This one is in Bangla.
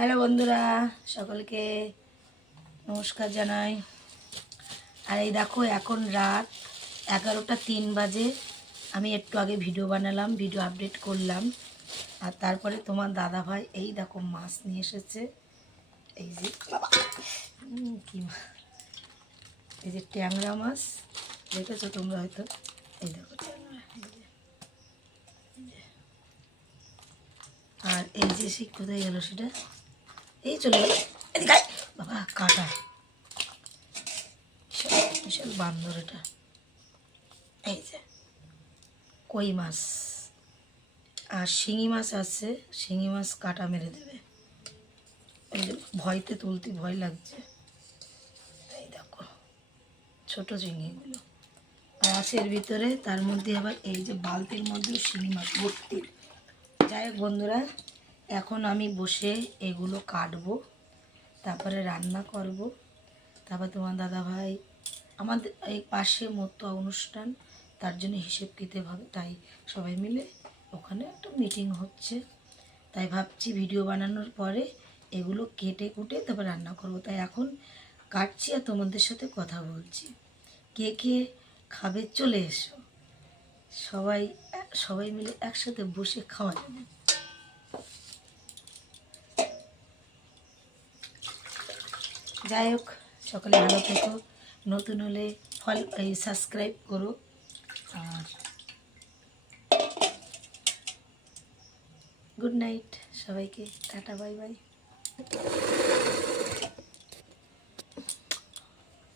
হ্যালো বন্ধুরা, সকলকে নমস্কার জানাই। আর এই দেখো, এখন রাত 11টা 3 বাজে। আমি একটু আগে ভিডিও বানালাম, ভিডিও আপডেট করলাম। আর তারপরে তোমার দাদা ভাই এই দেখো মাছ নিয়ে এসেছে। এই যে কি মাছ, এই যে ট্যাংরা মাছ, দেখেছো তোমরা হয়তো। এই দেখো ট্যাংরা, আর এই যে সে কোথায় গেল সেটা, এই চলে গেল। এদিকে আয়। বাবা কাটা, বিশাল বান্দর এটা। এই যে কই মাছ আর শিঙি মাছ আছে, শিঙি মাছ কাটা মেরে দেবে। এই যে ভয়তে তুলতে ভয় লাগছে। এই দেখো ছোট চিংড়িগুলো আর আছে এর ভিতরে, তার মধ্যে আবার এই যে বালতির মধ্যে শিঙি মাছ ভর্তি। যাই হোক বন্ধুরা, এখন আমি বসে এগুলো কাটবো, তারপরে রান্না করব। তারপর তোমার দাদা ভাই, আমাদের এই পাশে মতো অনুষ্ঠান, তার জন্য হিসেব কিতাব হবে, তাই সবাই মিলে ওখানে একটা মিটিং হচ্ছে। তাই ভাবছি ভিডিও বানানোর পরে এগুলো কেটে কুটে তারপর রান্না করব। তাই এখন কাটছি আর তোমাদের সাথে কথা বলছি। কে কে খাবে চলে এসো, সবাই সবাই মিলে একসাথে বসে খাওয়া যাবে। যাই হোক, সকালে ভালো থেকো। নতুন হলে সাবস্ক্রাইব করো। আর গুড নাইট সবাইকে, টাটা বাই বাই।